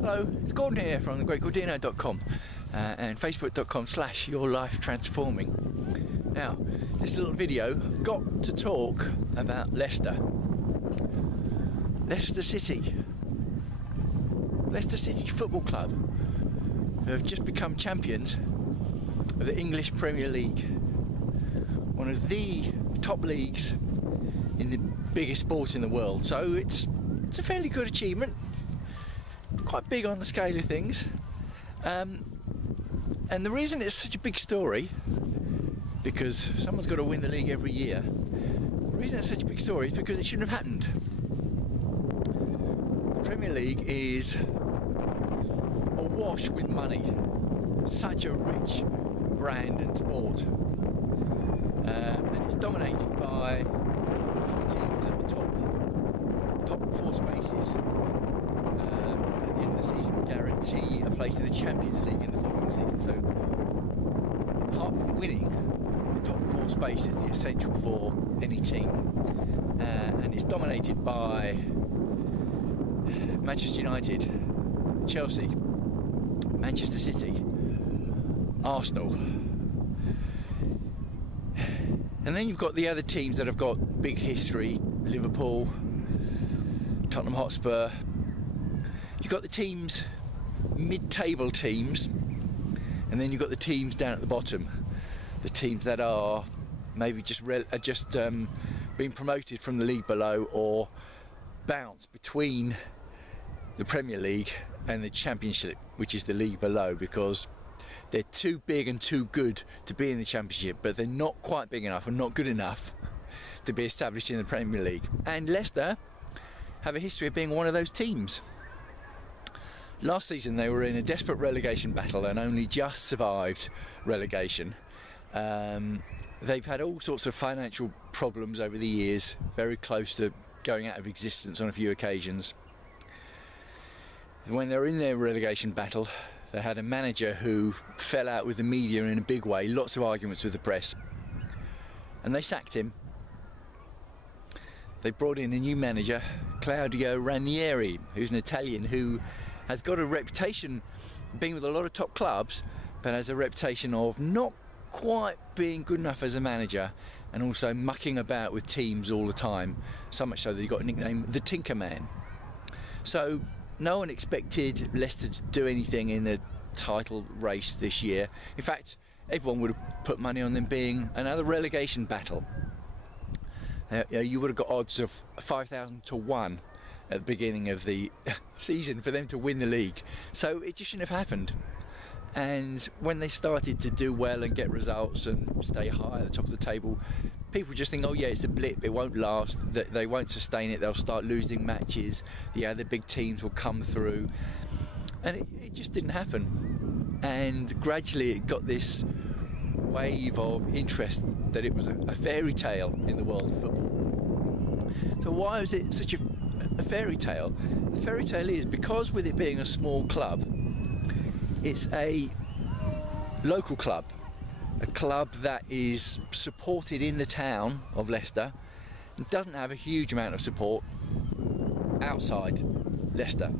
Hello, it's Gordon here from thegreatgordino.com and facebook.com/yourlifetransforming. Now, this little video, I've got to talk about Leicester. Leicester City Football Club, who have just become champions of the English Premier League, one of the top leagues in the biggest sport in the world. So it's a fairly good achievement, quite big on the scale of things, and the reason it's such a big story, because someone's got to win the league every year. The reason it's such a big story is because it shouldn't have happened. The Premier League is awash with money, such a rich brand and sport, and it's dominated by teams at the top four spaces. At the end of the season, guarantee a place in the Champions League in the following season. So, apart from winning, the top four space is the essential for any team, and it's dominated by Manchester United, Chelsea, Manchester City, Arsenal. And then you've got the other teams that have got big history: Liverpool, Tottenham Hotspur. You've got the teams, mid-table teams, and then you've got the teams down at the bottom, the teams that are maybe just being promoted from the league below, or bounce between the Premier League and the Championship, which is the league below, because they're too big and too good to be in the Championship, but they're not quite big enough and not good enough to be established in the Premier League. And Leicester have a history of being one of those teams. Last season they were in a desperate relegation battle and only just survived relegation. They've had all sorts of financial problems over the years, very close to going out of existence on a few occasions. When they were in their relegation battle, they had a manager who fell out with the media in a big way, lots of arguments with the press, and they sacked him. They brought in a new manager, Claudio Ranieri, who's an Italian who has got a reputation being with a lot of top clubs, but has a reputation of not quite being good enough as a manager, and also mucking about with teams all the time, so much so that he got a nickname, the Tinker Man. So no one expected Leicester to do anything in the title race this year. In fact, everyone would have put money on them being another relegation battle. You would have got odds of 5,000 to 1 at the beginning of the season for them to win the league. So it just shouldn't have happened. And when they started to do well and get results and stay high at the top of the table, people just think, oh yeah, it's a blip, it won't last, that they won't sustain it, they'll start losing matches, the other big teams will come through, and it just didn't happen. And gradually it got this wave of interest that it was a fairy tale in the world of football. So why is it such a fairy tale? The fairy tale is because, with it being a small club, it's a local club, a club that is supported in the town of Leicester and doesn't have a huge amount of support outside Leicester,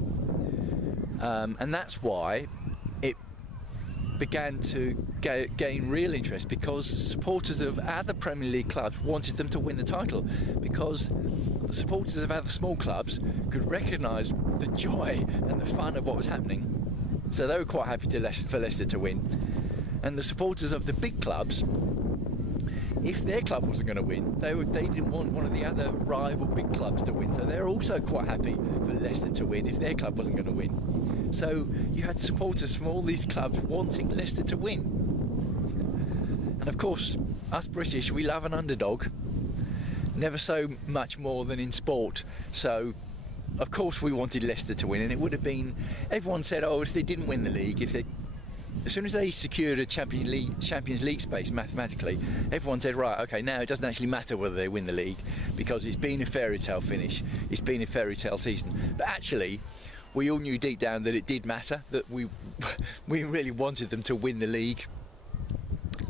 and that's why it began to gain real interest, because supporters of other Premier League clubs wanted them to win the title, because the supporters of other small clubs could recognise the joy and the fun of what was happening. So they were quite happy for Leicester to win. And the supporters of the big clubs, if their club wasn't going to win, they didn't want one of the other rival big clubs to win. So they're also quite happy for Leicester to win if their club wasn't going to win. So you had supporters from all these clubs wanting Leicester to win. And of course, us British, we love an underdog. Never so much more than in sport. So of course we wanted Leicester to win, and it would have been, everyone said, oh, if they didn't win the league, as soon as they secured a Champions League space mathematically, everyone said, right, okay, now it doesn't actually matter whether they win the league, because it's been a fairy tale finish, it's been a fairy tale season. But actually, we all knew deep down that it did matter, that we really wanted them to win the league,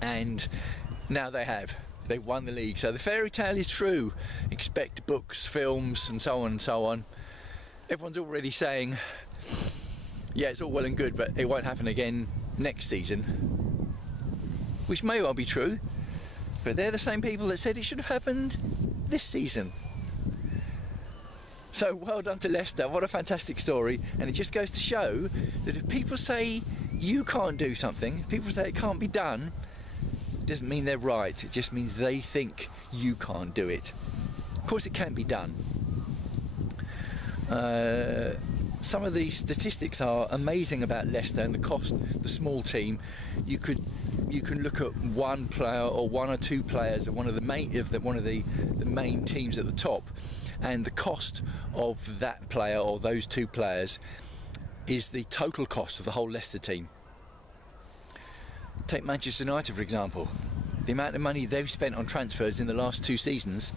and now they have. They've won the league. So the fairy tale is true. Expect books, films, and so on and so on. Everyone's already saying yeah, it's all well and good, but it won't happen again next season, which may well be true, but they're the same people that said it should have happened this season. So well done to Leicester, what a fantastic story, and it just goes to show that if people say you can't do something, if people say it can't be done, it doesn't mean they're right, it just means they think you can't do it. Of course it can be done. Some of these statistics are amazing about Leicester and the cost, the small team. You can look at one player or one or two players of one of the main teams at the top, and the cost of that player or those two players is the total cost of the whole Leicester team. Take Manchester United for example. The amount of money they've spent on transfers in the last 2 seasons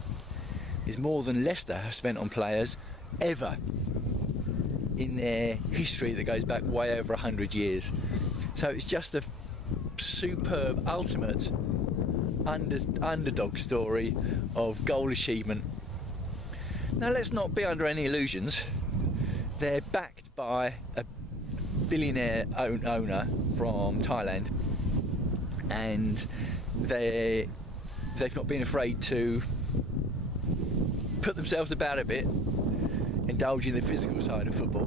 is more than Leicester have spent on players ever in their history that goes back way over 100 years. So it's just a superb, ultimate underdog story of goal achievement. Now let's not be under any illusions. They're backed by a billionaire owner from Thailand, and they've not been afraid to put themselves about a bit, indulge in the physical side of football.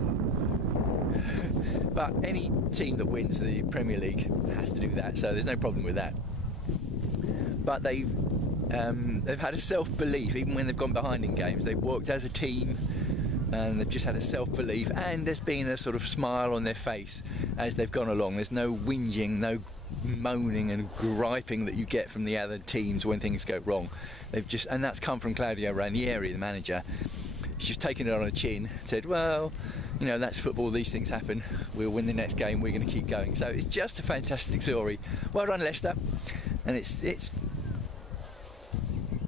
But any team that wins the Premier League has to do that, so there's no problem with that. But they've had a self-belief, even when they've gone behind in games. They've worked as a team, and they've just had a self-belief, and there's been a sort of smile on their face as they've gone along. There's no whinging, no moaning and griping that you get from the other teams when things go wrong. And that's come from Claudio Ranieri, the manager. He's just taken it on the chin, said, well, you know, that's football, these things happen, we'll win the next game, we're going to keep going. So it's just a fantastic story. Well done Leicester, and it's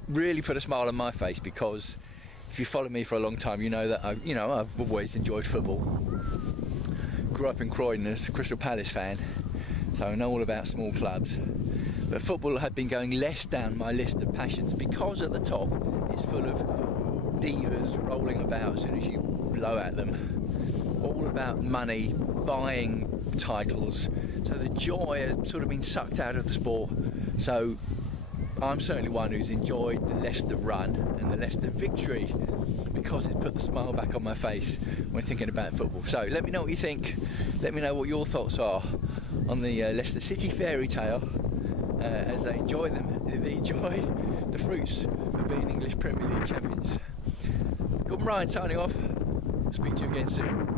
really put a smile on my face, because if you follow me for a long time, you know that I've always enjoyed football. Grew up in Croydon as a Crystal Palace fan, so I know all about small clubs. But football had been going less down my list of passions, because at the top it's full of divas rolling about as soon as you blow at them. All about money, buying titles. So the joy has sort of been sucked out of the sport. So I'm certainly one who's enjoyed the Leicester run and the Leicester victory, because it's put the smile back on my face when thinking about football. So let me know what you think. Let me know what your thoughts are on the Leicester City fairy tale as they enjoy the fruits of being English Premier League champions. Gordon Ryan signing off. Speak to you again soon.